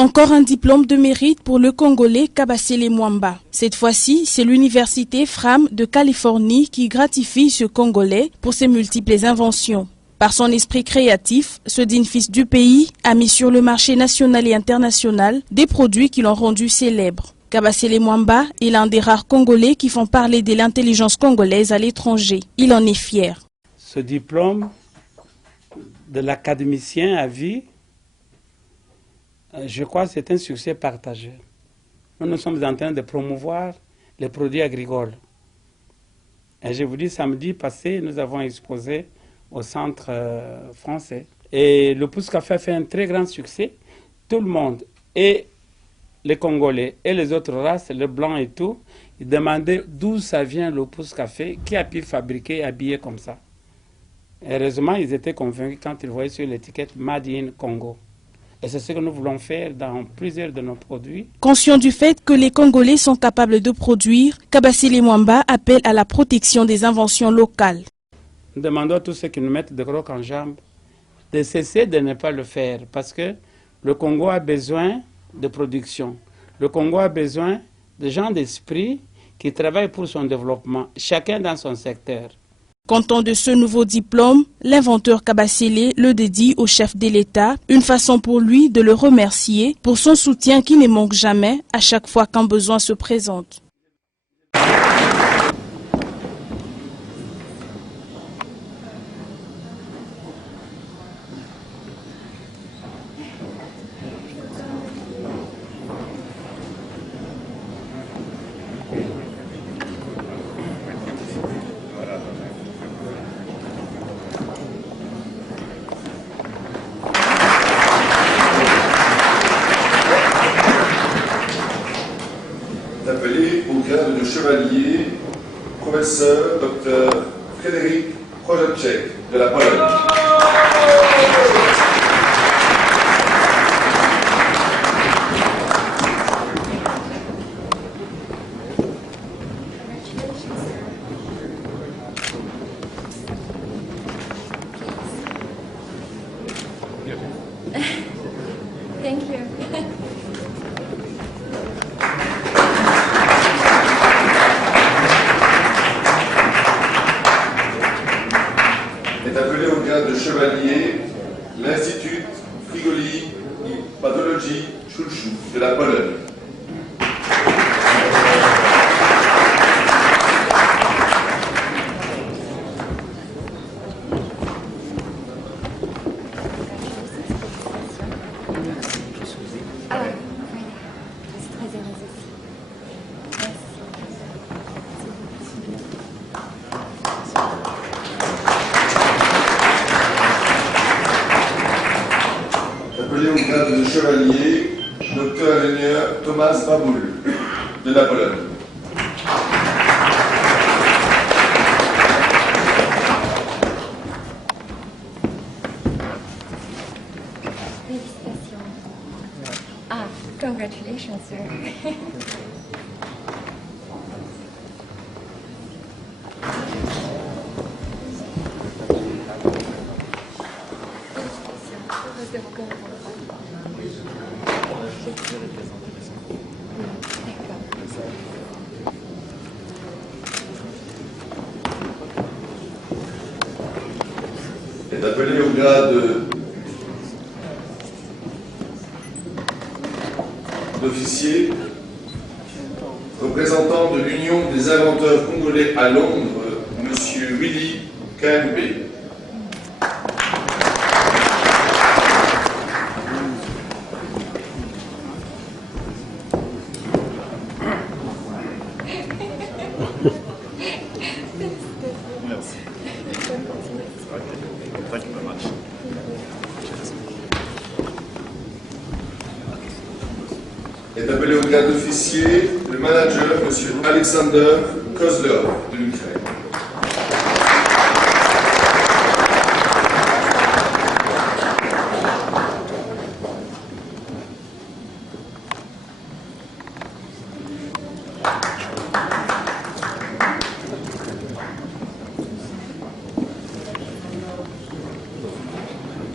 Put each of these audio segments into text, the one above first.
Encore un diplôme de mérite pour le Congolais Kabasele Mwamba. Cette fois-ci, c'est l'université Fram de Californie qui gratifie ce Congolais pour ses multiples inventions. Par son esprit créatif, ce digne fils du pays a mis sur le marché national et international des produits qui l'ont rendu célèbre. Kabasele Mwamba est l'un des rares Congolais qui font parler de l'intelligence congolaise à l'étranger. Il en est fier. Ce diplôme de l'académicien à vie, je crois que c'est un succès partagé. Nous sommes en train de promouvoir les produits agricoles. Et je vous dis, samedi passé, nous avons exposé au centre français. Et le pousse café a fait un très grand succès. Tout le monde, et les Congolais et les autres races, les blancs et tout, ils demandaient d'où ça vient le pousse café, qui a pu fabriquer et habiller comme ça. Heureusement, ils étaient convaincus quand ils voyaient sur l'étiquette Made in Congo. Et c'est ce que nous voulons faire dans plusieurs de nos produits. Conscient du fait que les Congolais sont capables de produire, Kabasele Mwamba appelle à la protection des inventions locales. Nous demandons à tous ceux qui nous mettent de crocs en jambes de cesser de ne pas le faire parce que le Congo a besoin de production. Le Congo a besoin de gens d'esprit qui travaillent pour son développement, chacun dans son secteur. Content de ce nouveau diplôme, l'inventeur Kabasele le dédie au chef de l'État, une façon pour lui de le remercier pour son soutien qui ne manque jamais à chaque fois qu'un besoin se présente. Appelé au grade de chevalier, professeur Dr Frédéric Projaczek de la Pologne. Thank you. Est appelé au grade de chevalier l'Institut Frigoli i Pathologie Chulchou de la Pologne. Appelé au grade de chevalier, docteur ingénieur Thomas Baboul, de la Pologne. Félicitations. Ah, congratulations, sir. Est appelé au grade d'officier, représentant de l'Union des inventeurs congolais à Londres, M. Willy Kmb. Merci. Thank you very much. Est appelé au grade d'officier le manager, M. Alexander Kozlov de l'Ukraine.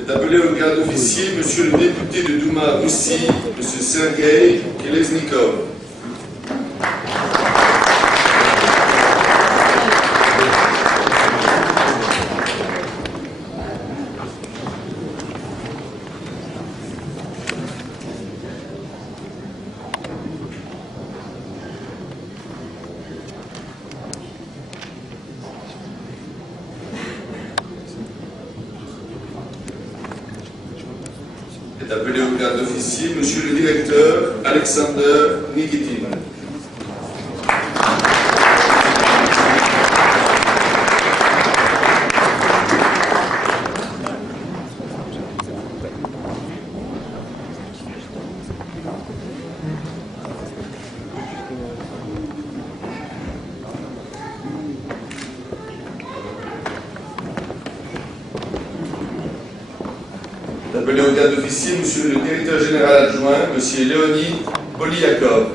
est appelé au grade d'officier Monsieur le député de Douma Russie, Monsieur Sergei Kelesnikov. Est appelé au grade d'officier Monsieur le directeur Alexander Nikitin. Est appelé au grade d'officier Monsieur le directeur général adjoint, Monsieur Leonid Polyakov.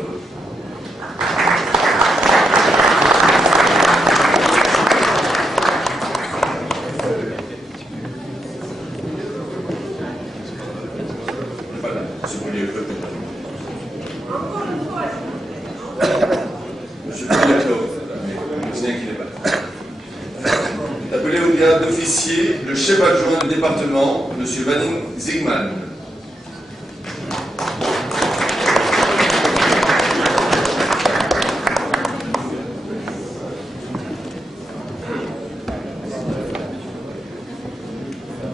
Voilà, Monsieur Polyakov. Monsieur Polyakov, ne vous inquiétez pas. Est appelé au grade d'officier le chef adjoint du département, Monsieur Vanin Zigman.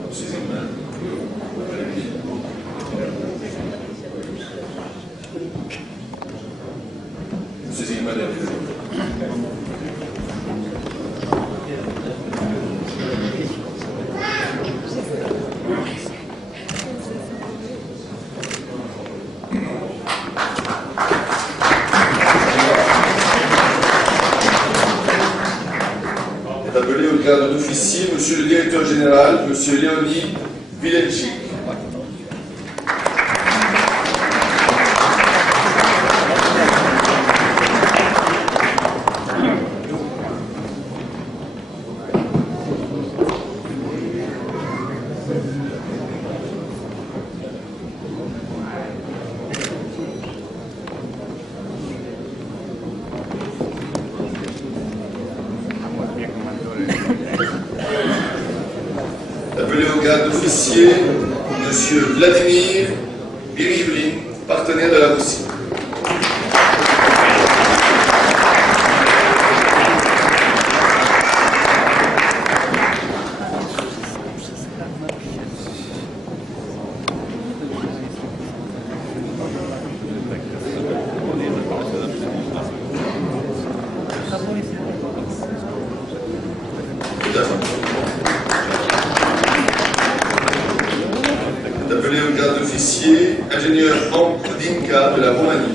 Monsieur Zigman. Monsieur Zigman est présent. Est appelé au grade d'officier Monsieur le directeur général, Monsieur Leonid Vilenchik. Appelé au grade d'officier, Monsieur Vladimir Birivlin, partenaire de la Russie. Tout à fait. Est appelé au grade d'officier, ingénieur Dinka de la Roumanie.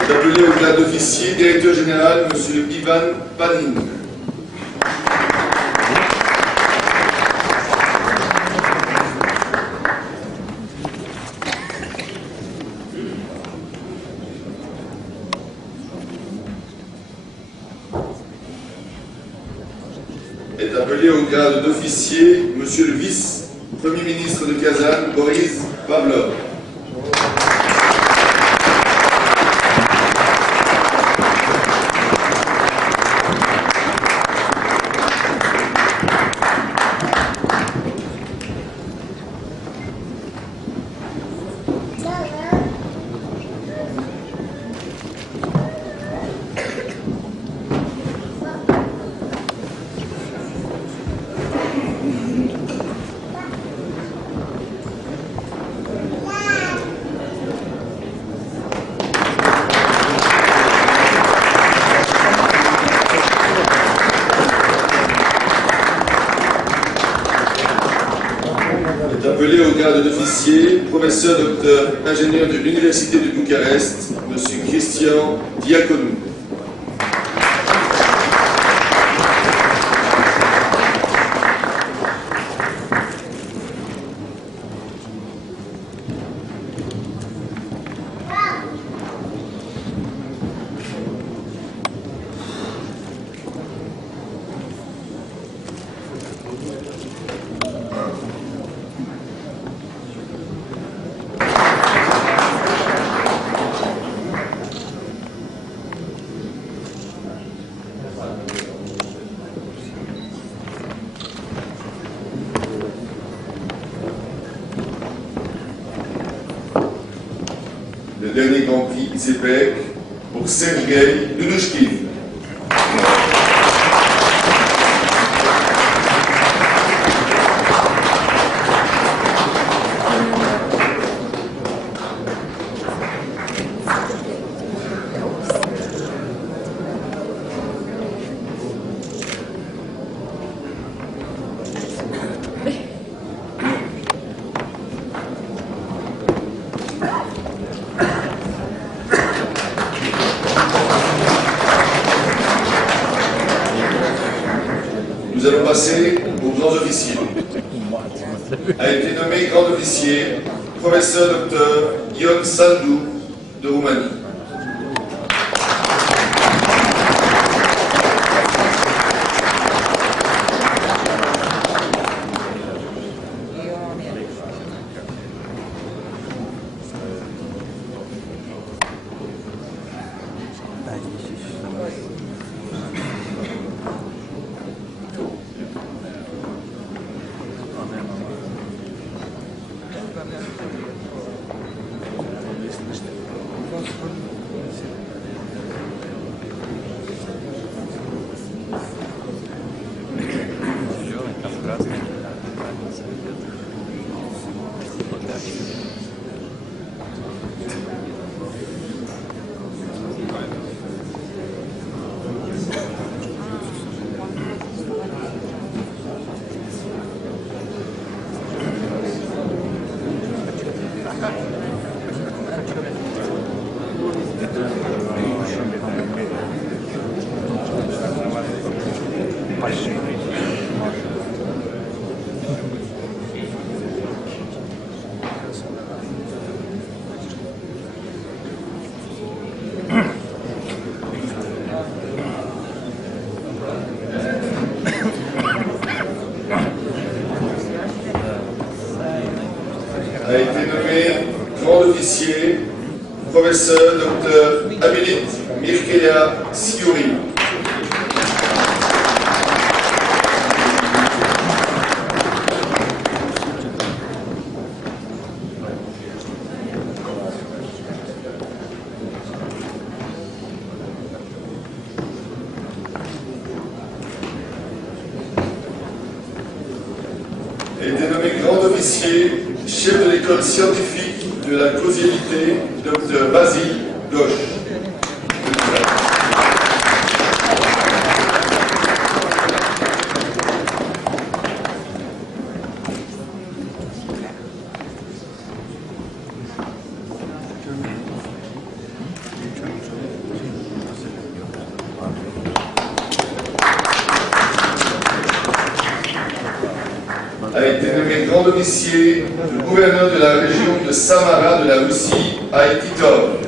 Est appelé au grade d'officier, directeur général, Monsieur Ivan Panin. Est appelé au grade d'officier, Monsieur le vice-premier ministre de Kazan, Boris Pavlov. Est appelé au grade d'officier, professeur docteur, ingénieur de l'Université de Bucarest, Monsieur Christian Diaconou. dernier Grand Prix ISEPEC pour Sergei Dudushkin. Nous allons passer aux grands officiers. A été nommé grand officier professeur Dr Ion Sandu de Roumanie. A été nommé grand officier professeur Dr Abilit Mirkelia Siguri. A été nommé grand officier, chef de l'école scientifique de la causalité, Dr Basile Gauche. A été nommé grand officier le gouverneur de la région de Samara de la Russie à Titov.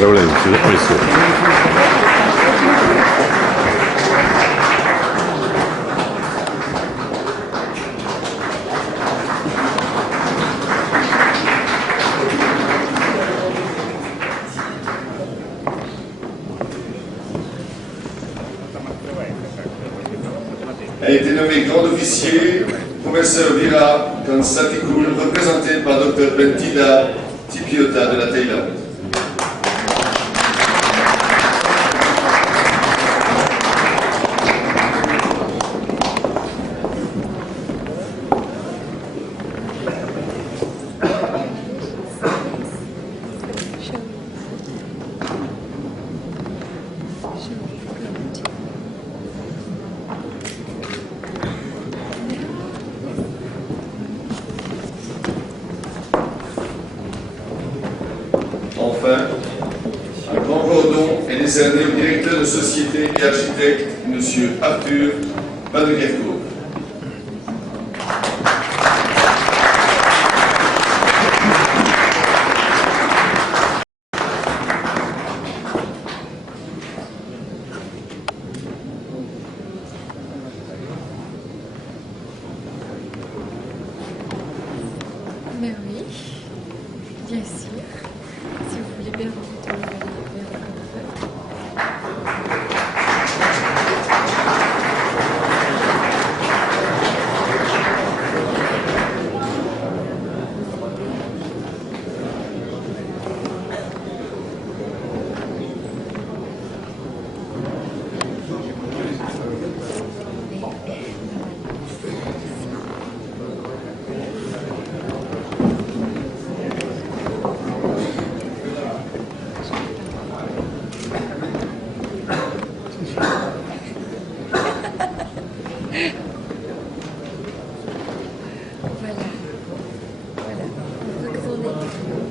Поздравляем тебя, Алексей. A été nommé grand officier professeur Vira Konstantikul, représenté par Dr Bentida Tipiota de la Thaïlande. Enfin, un grand cordon est décerné au directeur de société et architecte, M. Arthur Vadekerko.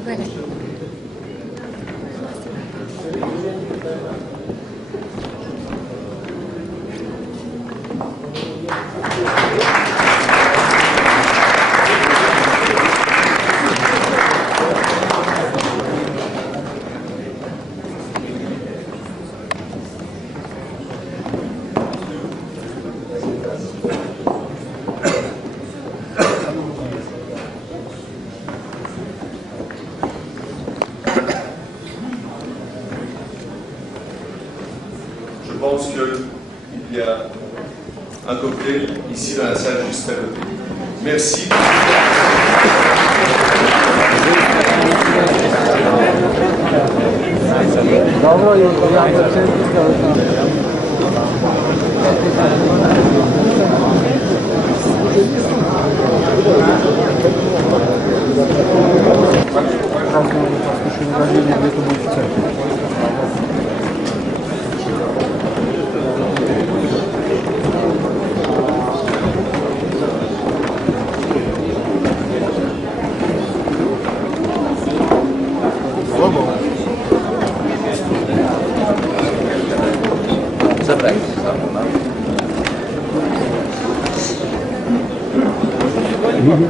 Voilà. Je pense qu'il y a un cocktail ici dans la salle juste à côté. Merci.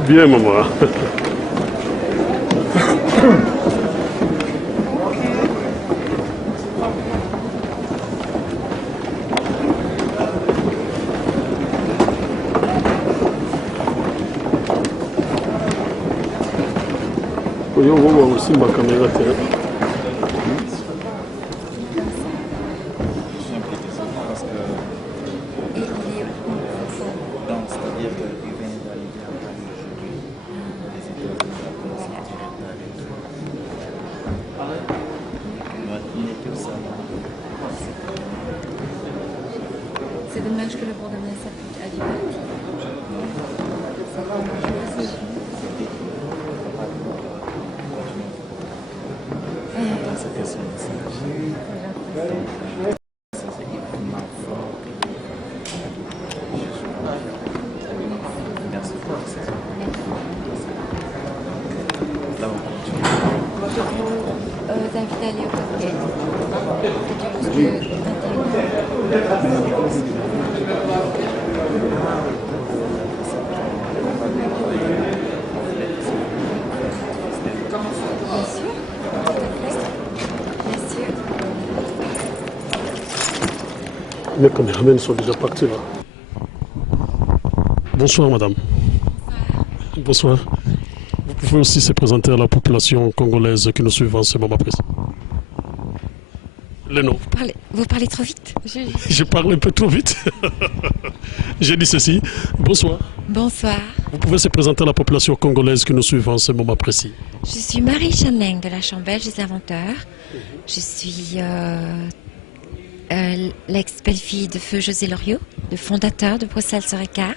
Bien, maman. Yo, on voit aussi ma caméra. C'est-à-dire qu'il vient d'arriver à Paris aujourd'hui. Les États-Unis ont commencé à directement avec eux. Il était au salon. C'est dommage que le bourdonnais s'applique à du parti. C'est dommage aussi. C'était son message. C'est extrêmement fort. Merci pour ça. Là, on continue. T'invite à aller au cocktail. C'est juste Bien sûr. Bien sûr. Les caméramans sont déjà partis là. Bonsoir madame. Bonsoir. Vous pouvez aussi se présenter à la population congolaise qui nous suit en ce moment précis. Les noms. Vous parlez trop vite. Je parle un peu trop vite. J'ai dit ceci. Bonsoir. Bonsoir. Vous pouvez se présenter à la population congolaise qui nous suit en ce moment précis. Je suis Marie Chaneng de la Chambre belge des inventeurs. Je suis l'ex-belle-fille de Feu José Loriot, le fondateur de Bruxelles Soreca.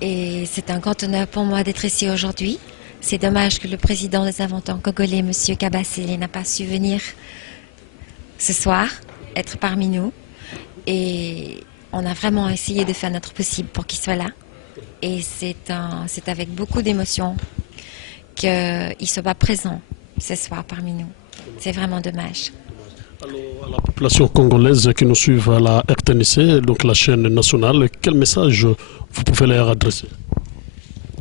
Et c'est un grand honneur pour moi d'être ici aujourd'hui. C'est dommage que le président des inventeurs congolais, M. Kabasele, n'a pas su venir ce soir, être parmi nous. Et on a vraiment essayé de faire notre possible pour qu'il soit là. Et c'est avec beaucoup d'émotion qu'il ne soit pas présent ce soir parmi nous. C'est vraiment dommage. Alors, à la population congolaise qui nous suit à la RTNC, donc la chaîne nationale, quel message vous pouvez leur adresser?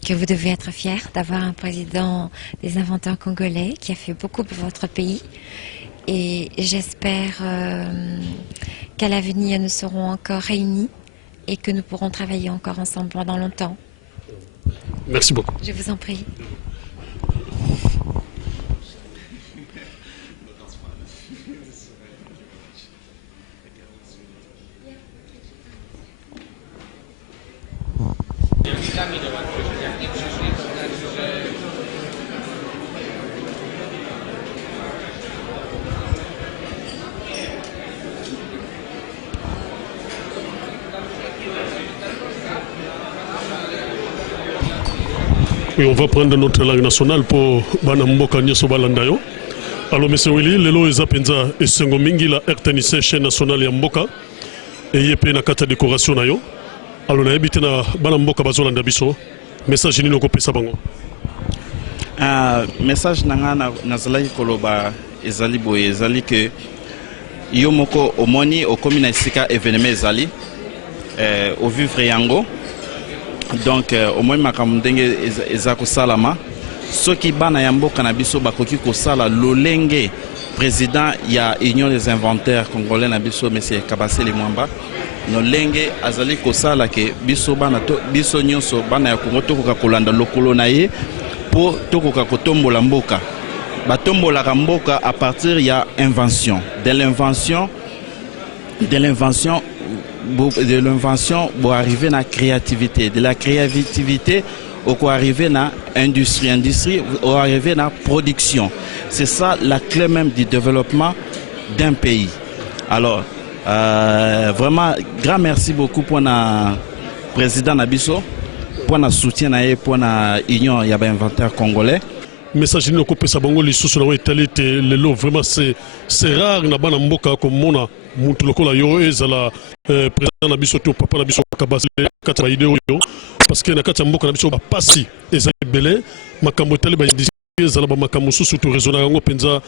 Que vous devez être fiers d'avoir un président des inventeurs congolais qui a fait beaucoup pour votre pays. Et j'espère qu'à l'avenir, nous serons encore réunis et que nous pourrons travailler encore ensemble pendant longtemps. Merci beaucoup. Je vous en prie. Oui, on va prendre notre langue nationale pour Banamboka Nyeso Balandayo. Alors, M. Willy, lelo ezapenza esengo mingi la RTNC chaîne nationale ya mboka et yepe na kata décoration na yo. Alors, na yebite na Banamboka bazolanda biso. Message nini okopesa bango? Message nanga nazalaki koloba ezali boye ezali que yo moko omoni okomi na esika événement ezali au vivre yango. Donc au moins makambo ndenge eza kosalama soki bana ya mboka na biso bakoki kosala lolenge président ya union des inventaires congolais na biso monsieur Kabasele Mwamba lolenge azali kosala ke biso bana biso nyonso bana ya Kongo tokoka kolanda lokolo na ye po tokoka kotombola mboka batombolaka mboka à partir ya invention de l'invention pour arriver à la créativité, de la créativité pour arriver à l'industrie pour arriver à la production. C'est ça la clé même du développement d'un pays. Alors, vraiment, grand merci beaucoup pour le président Nabiso, pour le soutien pour l'Union inventaire congolais. Message ni okopesa bango lisusu na wetalite lelo vraiment c'est rare na bana mboka komona mutu lokola yo ezala président na biso to papa na biso Kabasele kata ba idée oyo parce que na kata mboka na biso ba pasi ezali belé makambo tali ba industrie ezala ba makambo susu to raisonner yango penza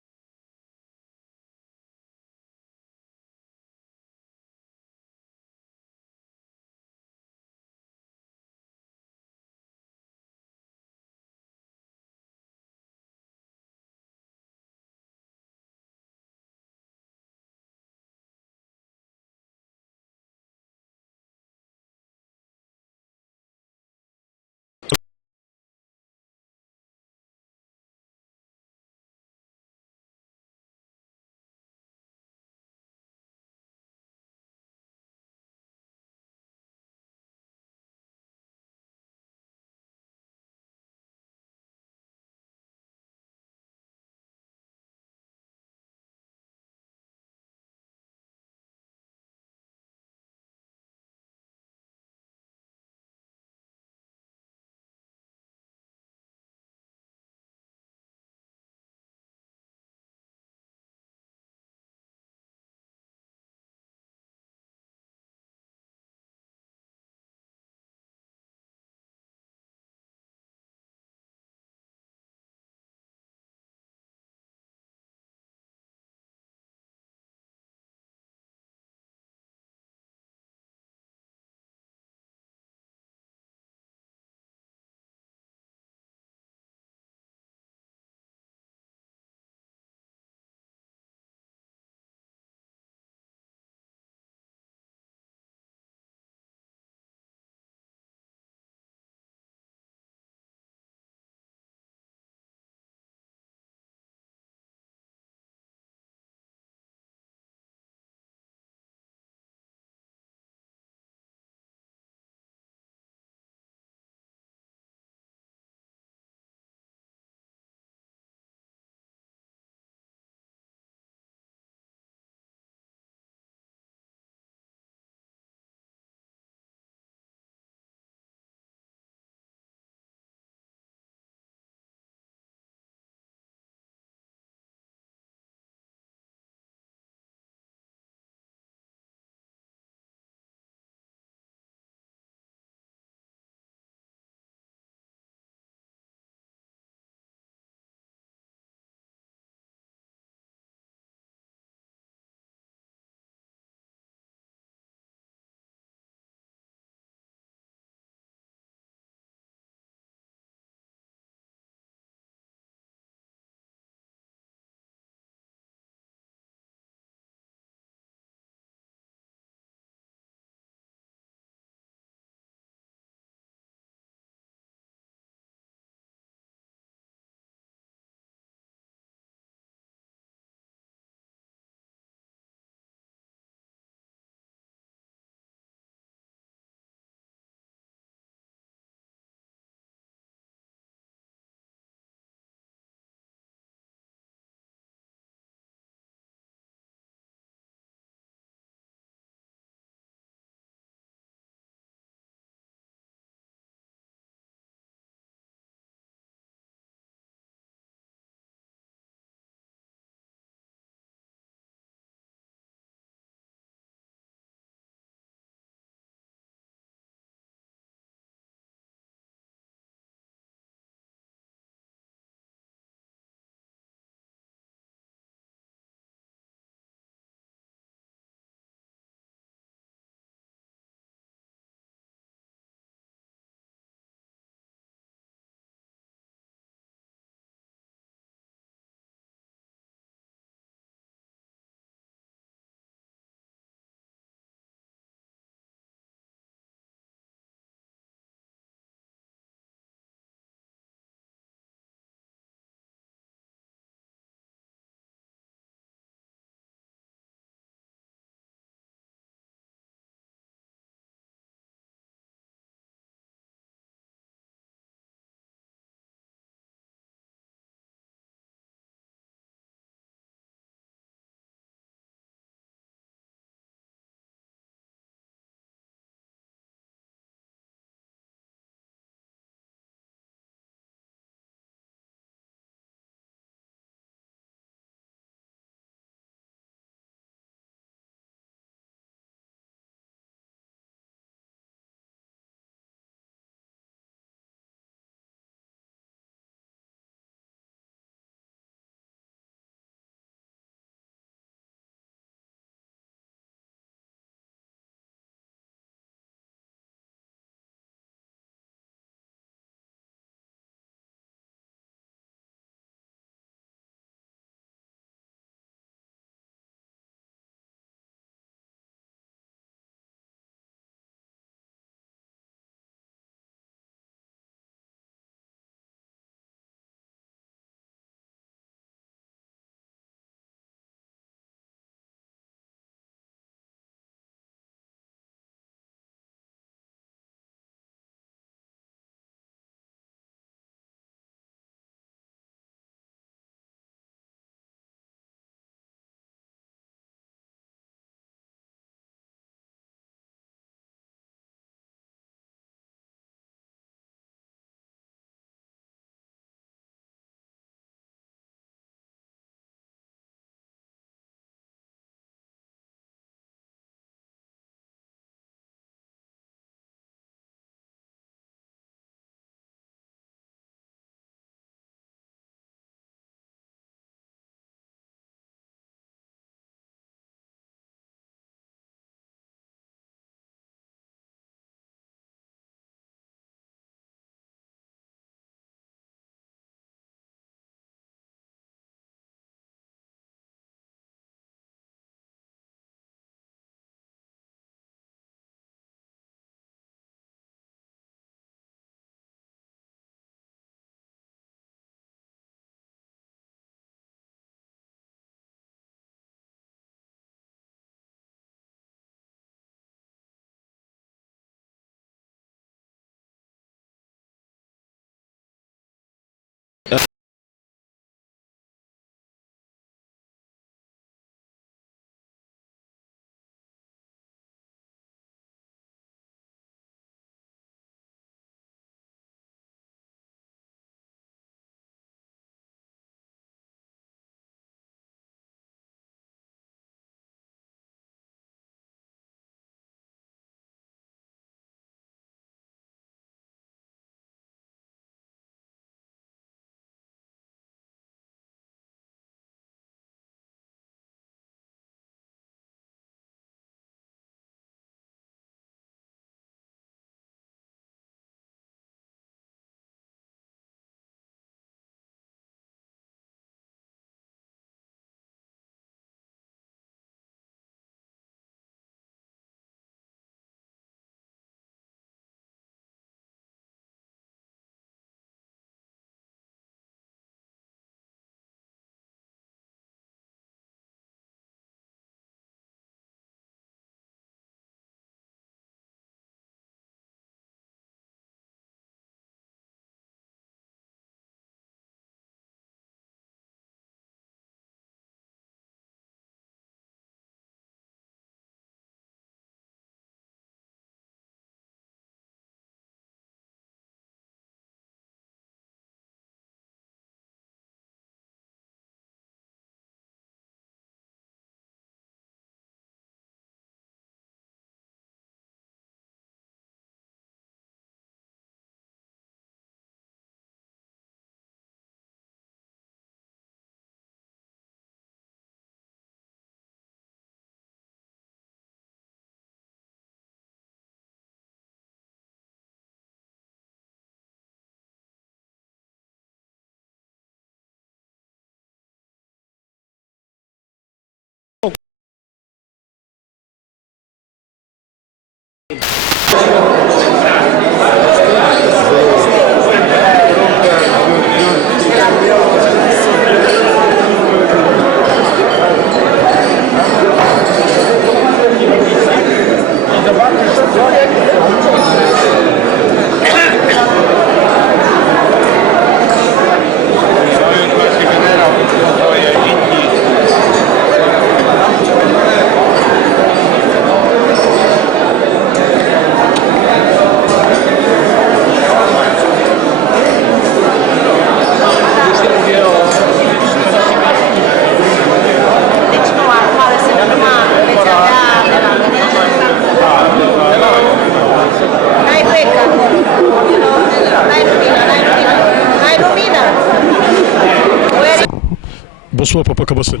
Bonsoir Papa Kabassel.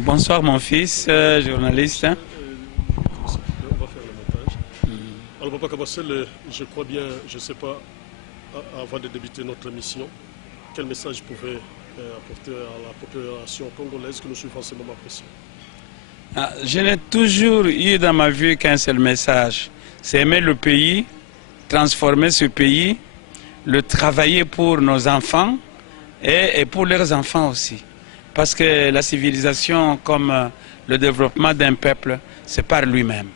Bonsoir mon fils, journaliste. On va faire le montage. Alors Papa Kabassel, je crois bien, je ne sais pas, avant de débuter notre émission, quel message pouvait apporter à la population congolaise que nous suivons en ce moment précis? Je n'ai toujours eu dans ma vie qu'un seul message, c'est aimer le pays, transformer ce pays, le travailler pour nos enfants et pour leurs enfants aussi. Parce que la civilisation, comme le développement d'un peuple, c'est par lui-même.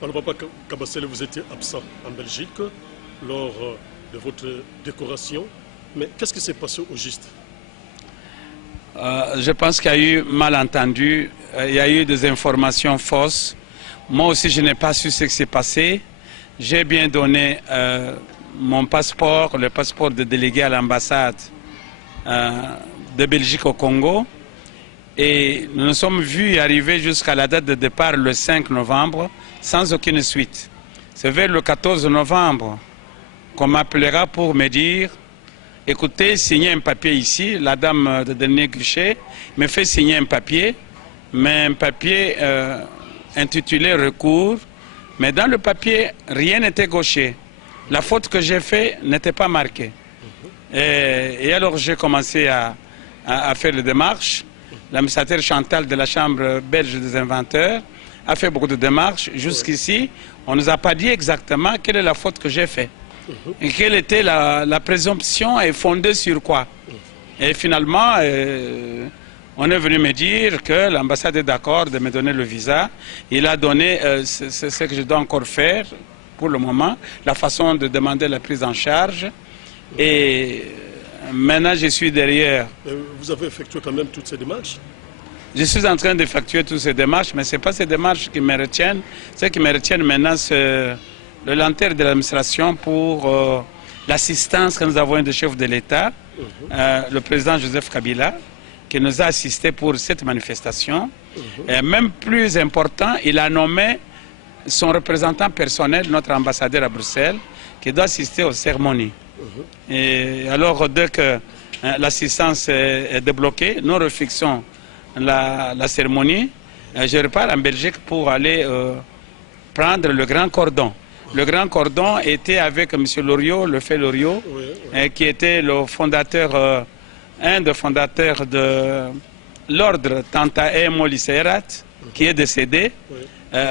Alors Papa Kabassel, vous étiez absent en Belgique lors de votre décoration. Mais qu'est-ce qui s'est passé au juste? Je pense qu'il y a eu malentendu, il y a eu des informations fausses. Moi aussi, je n'ai pas su ce qui s'est passé. J'ai bien donné mon passeport, le passeport de délégué à l'ambassade de Belgique au Congo. Et nous nous sommes vus arriver jusqu'à la date de départ le 5 novembre sans aucune suite. C'est vers le 14 novembre qu'on m'appellera pour me dire: écoutez, signez un papier ici. La dame de dernier guichet me fait signer un papier, mais un papier intitulé recours. Mais dans le papier, rien n'était gauché. La faute que j'ai faite n'était pas marquée. Et alors j'ai commencé à faire les démarches. L'administrateur Chantal de la Chambre belge des inventeurs a fait beaucoup de démarches. Jusqu'ici, on ne nous a pas dit exactement quelle est la faute que j'ai faite. Et quelle était la présomption et fondée sur quoi. Et finalement, on est venu me dire que l'ambassade est d'accord de me donner le visa. Il a donné ce que je dois encore faire pour le moment, la façon de demander la prise en charge. Et maintenant, je suis derrière. Vous avez effectué quand même toutes ces démarches? Je suis en train d'effectuer toutes ces démarches, mais ce n'est pas ces démarches qui me retiennent. Ce qui me retient maintenant, c'est le lenteur de l'administration pour l'assistance que nous avons du chef de l'État, le président Joseph Kabila, qui nous a assistés pour cette manifestation. Et même plus important, il a nommé son représentant personnel, notre ambassadeur à Bruxelles, qui doit assister aux cérémonies. Et alors, dès que l'assistance est débloquée, nous refixons la cérémonie. Je repars en Belgique pour aller prendre le grand cordon. Le grand cordon était avec M. Loriot, le fait Loriot, qui était le fondateur, un des fondateurs de l'ordre Tantae Molisserat, qui est décédé.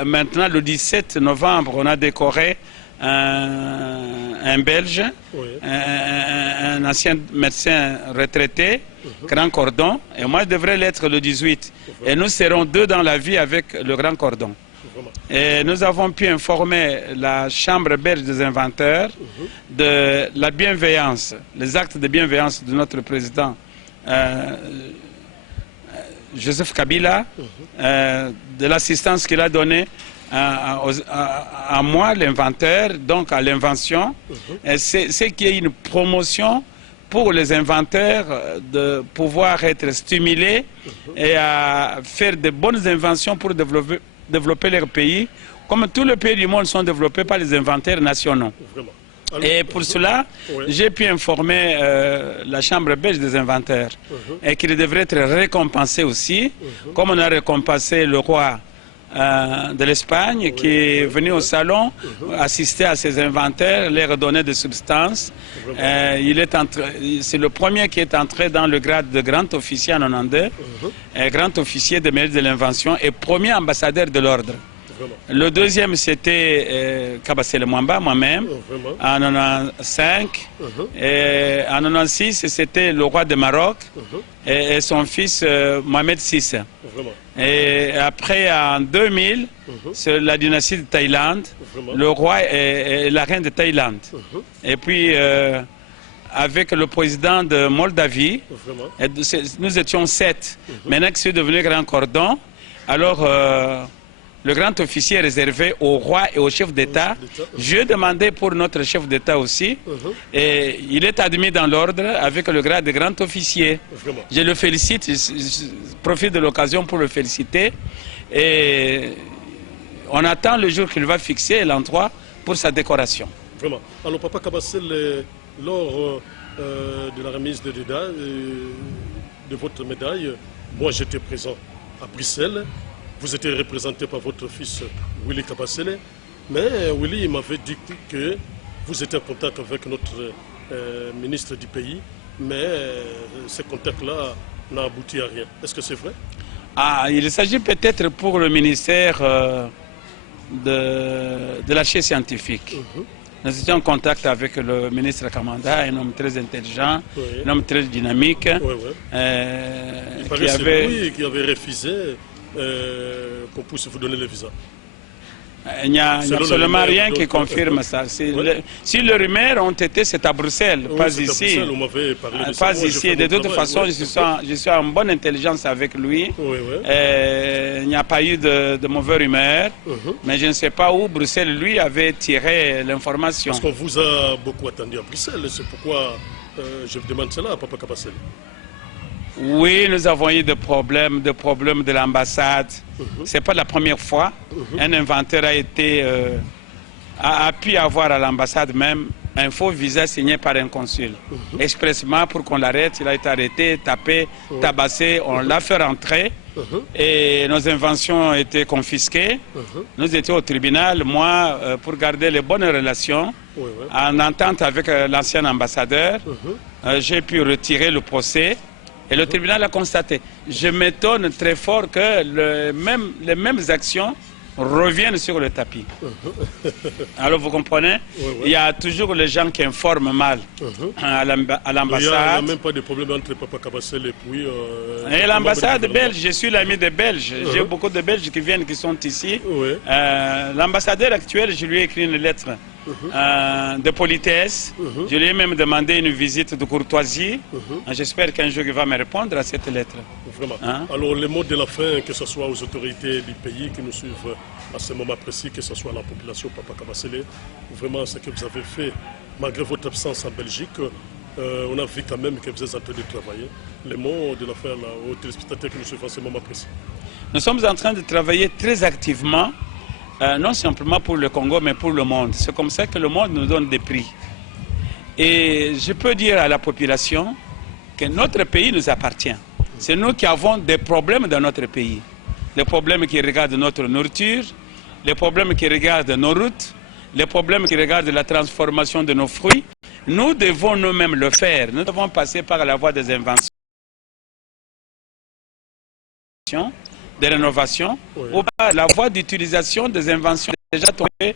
Maintenant, le 17 novembre, on a décoré un Belge, un ancien médecin retraité, grand cordon, et moi je devrais l'être le 18. Et nous serons deux dans la vie avec le grand cordon. Et nous avons pu informer la Chambre belge des inventeurs de la bienveillance, les actes de bienveillance de notre président Joseph Kabila, de l'assistance qu'il a donnée à moi, l'inventeur, donc à l'invention. C'est qu'il y ait une promotion pour les inventeurs de pouvoir être stimulés et à faire de bonnes inventions pour développer leur pays, comme tous les pays du monde sont développés par les inventeurs nationaux. Alors, et pour cela, j'ai pu informer la Chambre belge des inventeurs et qu'il devrait être récompensé aussi, comme on a récompensé le roi de l'Espagne qui est venu au salon assister à ces inventaires, leur donner des substances. C'est le premier qui est entré dans le grade de grand officier en 92, grand officier de mérite de l'invention et premier ambassadeur de l'ordre. Le deuxième, c'était Kabassele Mwamba, moi-même, en 1995. Et en 1996, c'était le roi de Maroc et son fils Mohamed VI. Et après, en 2000, c'est la dynastie de Thaïlande, le roi et la reine de Thaïlande. Et puis, avec le président de Moldavie, nous étions 7. Maintenant que c'est devenu grand cordon, alors le grand officier est réservé au roi et au chef d'État. Je demandais pour notre chef d'État aussi. Et il est admis dans l'ordre avec le grade de grand officier. Je le félicite, je profite de l'occasion pour le féliciter. Et on attend le jour qu'il va fixer l'endroit pour sa décoration. Vraiment. Alors Papa Kabassel, lors de la remise de Déda, de votre médaille. Moi, j'étais présent à Bruxelles. Vous étiez représenté par votre fils Willy Kabasele. Mais Willy m'avait dit que vous étiez en contact avec notre ministre du pays. Mais ce contact-là n'a abouti à rien. Est-ce que c'est vrai? Il s'agit peut-être pour le ministère de la chaire scientifique. Nous étions en contact avec le ministre Kamanda, un homme très intelligent, un homme très dynamique. Il paraît que c'est lui qui avait refusé qu'on puisse vous donner le visa. Il n'y a absolument rien qui confirme ça. Si les rumeurs ont été, c'est à Bruxelles, pas ici. Pas ici. De toute façon, je suis en bonne intelligence avec lui. Il n'y a pas eu de mauvaises rumeurs. Mais je ne sais pas où Bruxelles, lui, avait tiré l'information. Parce qu'on vous a beaucoup attendu à Bruxelles. C'est pourquoi je vous demande cela à Papa Kabasele. Oui, nous avons eu des problèmes de l'ambassade. Ce n'est pas la première fois. Un inventeur a pu avoir à l'ambassade même un faux visa signé par un consul. Expressément pour qu'on l'arrête, il a été arrêté, tapé, tabassé, on l'a fait rentrer. Et nos inventions ont été confisquées. Nous étions au tribunal, moi, pour garder les bonnes relations, en entente avec l'ancien ambassadeur, j'ai pu retirer le procès. Et le tribunal a constaté. Je m'étonne très fort que les mêmes actions reviennent sur le tapis. Alors vous comprenez, il y a toujours les gens qui informent mal à l'ambassade. Il n'y a même pas de problème entre Papa Kabasele et puis... et l'ambassade belge, je suis l'ami des Belges. J'ai beaucoup de Belges qui viennent, qui sont ici. L'ambassadeur actuel, je lui ai écrit une lettre de politesse. Je lui ai même demandé une visite de courtoisie. J'espère qu'un jour il va me répondre à cette lettre. Vraiment. Alors les mots de la fin, que ce soit aux autorités du pays qui nous suivent à ce moment précis, que ce soit la population Papa Kabasele, vraiment ce que vous avez fait, malgré votre absence en Belgique, on a vu quand même que vous êtes en train de travailler. Les mots de la fin aux téléspectateurs qui nous suivent à ce moment précis. Nous sommes en train de travailler très activement, non simplement pour le Congo, mais pour le monde. C'est comme ça que le monde nous donne des prix. Et je peux dire à la population que notre pays nous appartient. C'est nous qui avons des problèmes dans notre pays. Les problèmes qui regardent notre nourriture, les problèmes qui regardent nos routes, les problèmes qui regardent la transformation de nos fruits. Nous devons nous-mêmes le faire. Nous devons passer par la voie des inventions, des rénovations, ou par la voie d'utilisation des inventions déjà tombées